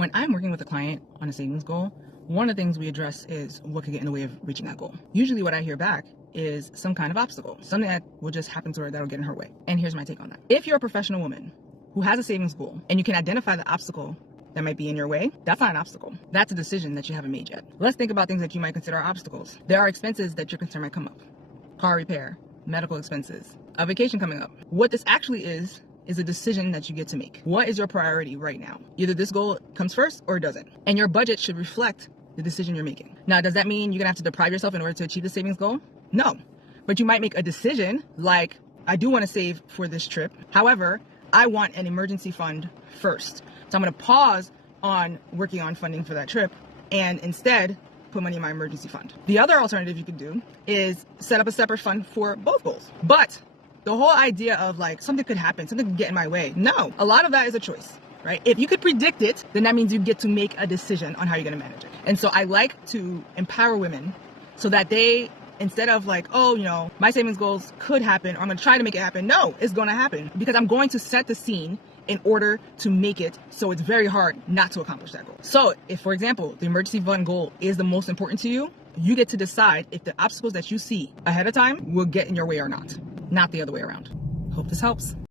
When I'm working with a client on a savings goal, one of the things we address is what could get in the way of reaching that goal. Usually what I hear back is some kind of obstacle, something that will just happen to her that'll get in her way. And here's my take on that. If you're a professional woman who has a savings goal and you can identify the obstacle that might be in your way, that's not an obstacle. That's a decision that you haven't made yet. Let's think about things that you might consider obstacles. There are expenses that you're concerned might come up. Car repair, medical expenses, a vacation coming up. What this actually is a decision that you get to make. What is your priority right now? Either this goal comes first or it doesn't. And your budget should reflect the decision you're making. Now, does that mean you're gonna have to deprive yourself in order to achieve the savings goal? No. But you might make a decision like, I do wanna save for this trip. However, I want an emergency fund first. So I'm gonna pause on working on funding for that trip and instead put money in my emergency fund. The other alternative you could do is set up a separate fund for both goals. But the whole idea of like something could happen, something could get in my way. No, a lot of that is a choice, right? If you could predict it, then that means you get to make a decision on how you're gonna manage it. And so I like to empower women so that they, instead of like, oh, you know, my savings goals could happen, or I'm gonna try to make it happen. No, it's gonna happen because I'm going to set the scene in order to make it so it's very hard not to accomplish that goal. So if, for example, the emergency fund goal is the most important to you, you get to decide if the obstacles that you see ahead of time will get in your way or not the other way around. Hope this helps.